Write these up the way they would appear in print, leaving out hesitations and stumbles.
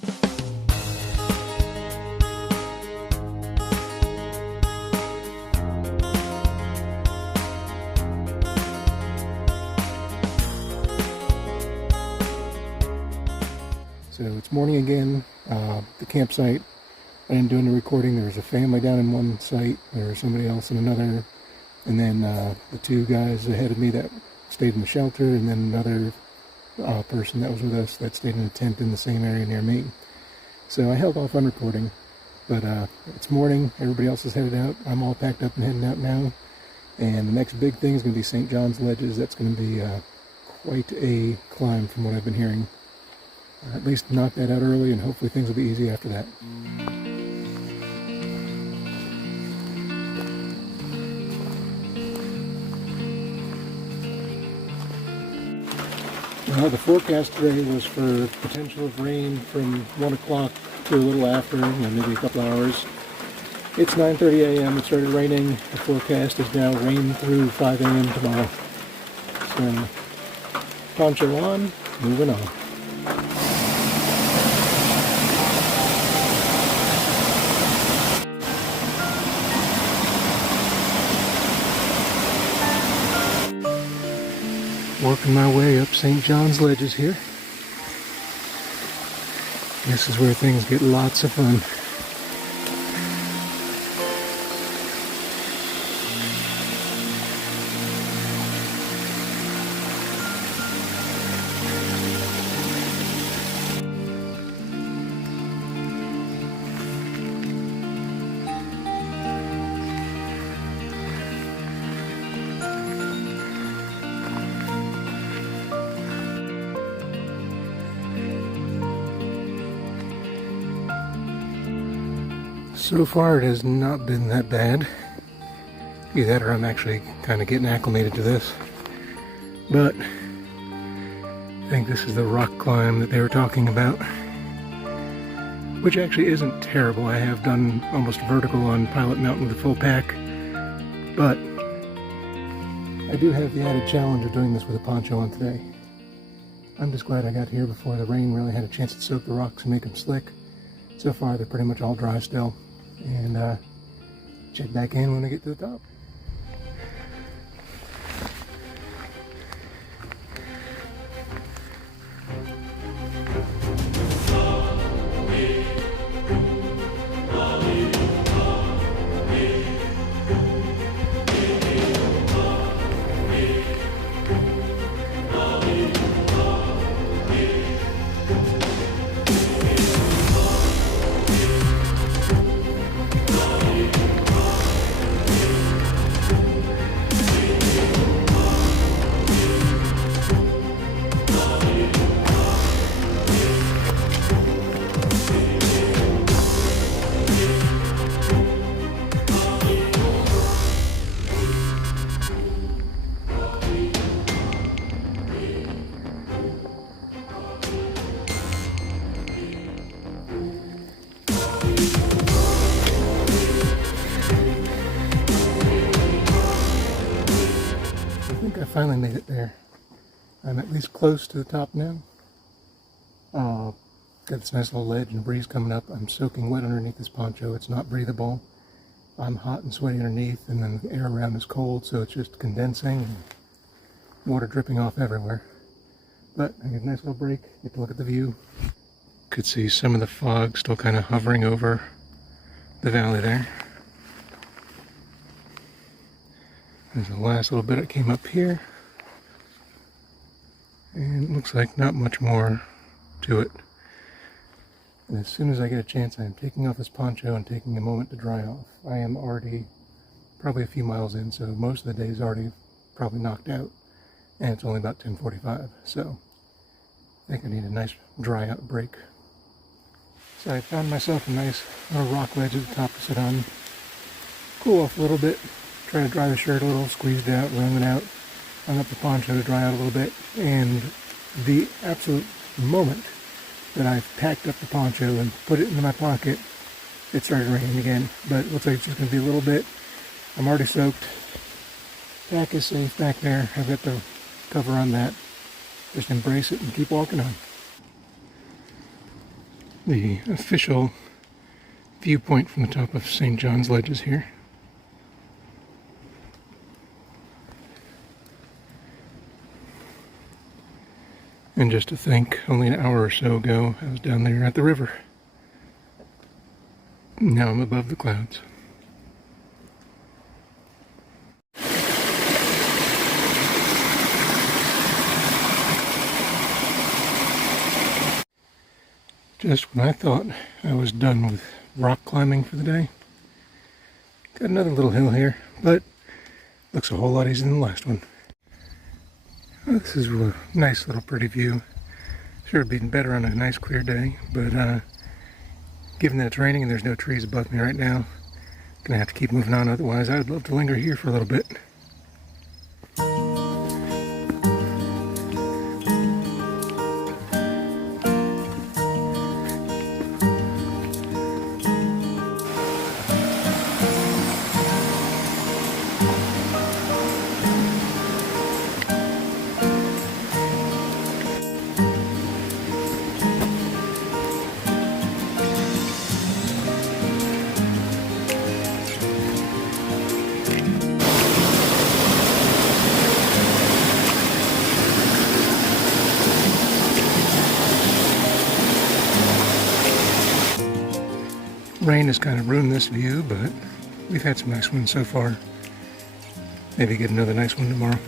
So it's morning again. The campsite, I didn't do any recording. There was a family down in one site, there was somebody else in another, and then the two guys ahead of me that stayed in the shelter, and then another person that was with us that stayed in a tent in the same area near me. So I held off on recording, but it's morning, everybody else is headed out. I'm all packed up and heading out now, and the next big thing is going to be St. John's Ledges. That's going to be quite a climb from what I've been hearing. At least knock that out early, and hopefully things will be easy after that. Well, the forecast today was for potential of rain from 1 o'clock to a little after, maybe a couple hours. It's 9:30 a.m. It started raining. The forecast is now rain through 5 a.m. tomorrow. So, poncho on, moving on. Working my way up St. John's Ledges here. This is where things get lots of fun. So far it has not been that bad. Either that or I'm actually kind of getting acclimated to this. But I think this is the rock climb that they were talking about, which actually isn't terrible. I have done almost vertical on Pilot Mountain with a full pack, but I do have the added challenge of doing this with a poncho on today. I'm just glad I got here before the rain really had a chance to soak the rocks and make them slick. So far they're pretty much all dry still. And check back in when I get to the top. I finally made it there. I'm at least close to the top now. Got this nice little ledge and a breeze coming up. I'm soaking wet underneath this poncho. It's not breathable. I'm hot and sweaty underneath, and then the air around is cold, so it's just condensing and water dripping off everywhere. But I get a nice little break, get to look at the view. Could see some of the fog still kind of hovering over the valley there. There's the last little bit I came up here, and it looks like not much more to it. And as soon as I get a chance, I am taking off this poncho and taking a moment to dry off. I am already probably a few miles in, so most of the day is already probably knocked out, and it's only about 10:45, so I think I need a nice dry out break. So I found myself a nice little rock ledge at the top to sit on, cool off a little bit. Try to dry the shirt a little, squeezed it out, wrung it out, hung up the poncho to dry out a little bit, and the absolute moment that I packed up the poncho and put it into my pocket, it started raining again. But it looks like it's just going to be a little bit. I'm already soaked. Pack is safe back there. I've got the cover on that. Just embrace it and keep walking on. the official viewpoint from the top of St. John's Ledges here. And just to think, only an hour or so ago, I was down there at the river. Now I'm above the clouds. Just when I thought I was done with rock climbing for the day, got another little hill here, but looks a whole lot easier than the last one. Well, this is a nice little pretty view. Sure would be better on a nice clear day, but given that it's raining and there's no trees above me right now, I'm gonna have to keep moving on, otherwise I would love to linger here for a little bit. Rain has kind of ruined this view, but we've had some nice ones so far. Maybe get another nice one tomorrow.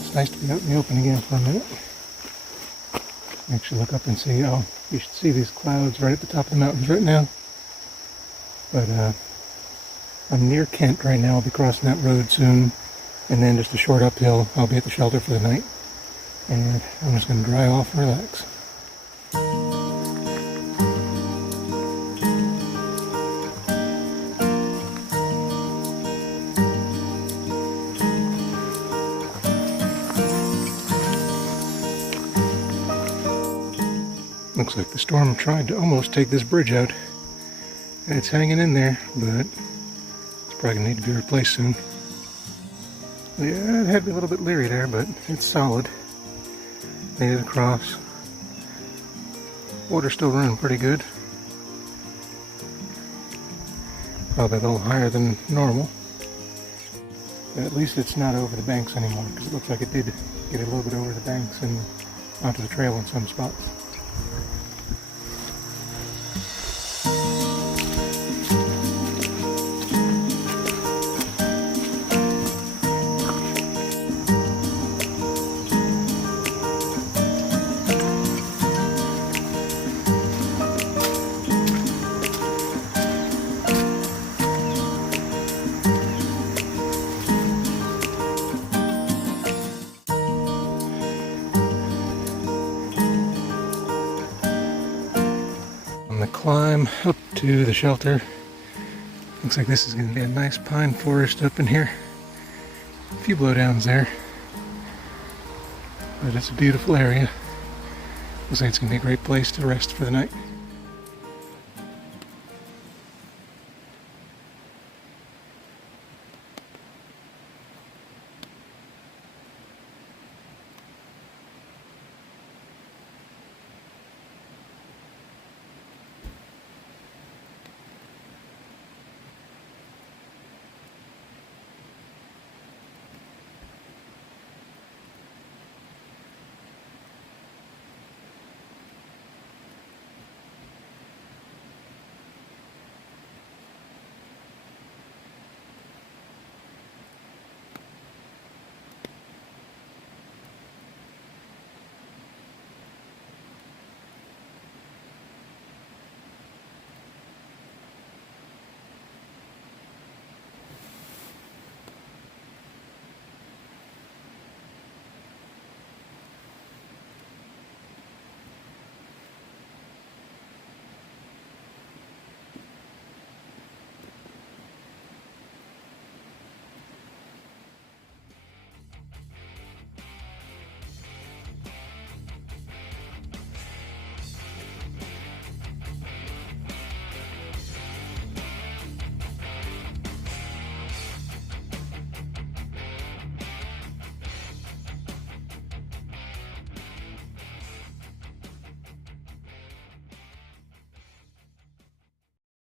It's nice to be out in the open again for a minute. Actually look up and see, oh, you should see these clouds right at the top of the mountains right now. But I'm near Kent right now. I'll be crossing that road soon. And then just a short uphill, I'll be at the shelter for the night. And I'm just going to dry off and relax. Looks like the storm tried to almost take this bridge out. It's hanging in there, but it's probably going to need to be replaced soon. Yeah, it had me a little bit leery there, but it's solid. Made it across. Water's still running pretty good. Probably a little higher than normal. But at least it's not over the banks anymore, because it looks like it did get a little bit over the banks and onto the trail in some spots. On the climb up to the shelter, looks like this is going to be a nice pine forest up in here. A few blowdowns there, but it's a beautiful area. Looks like it's going to be a great place to rest for the night.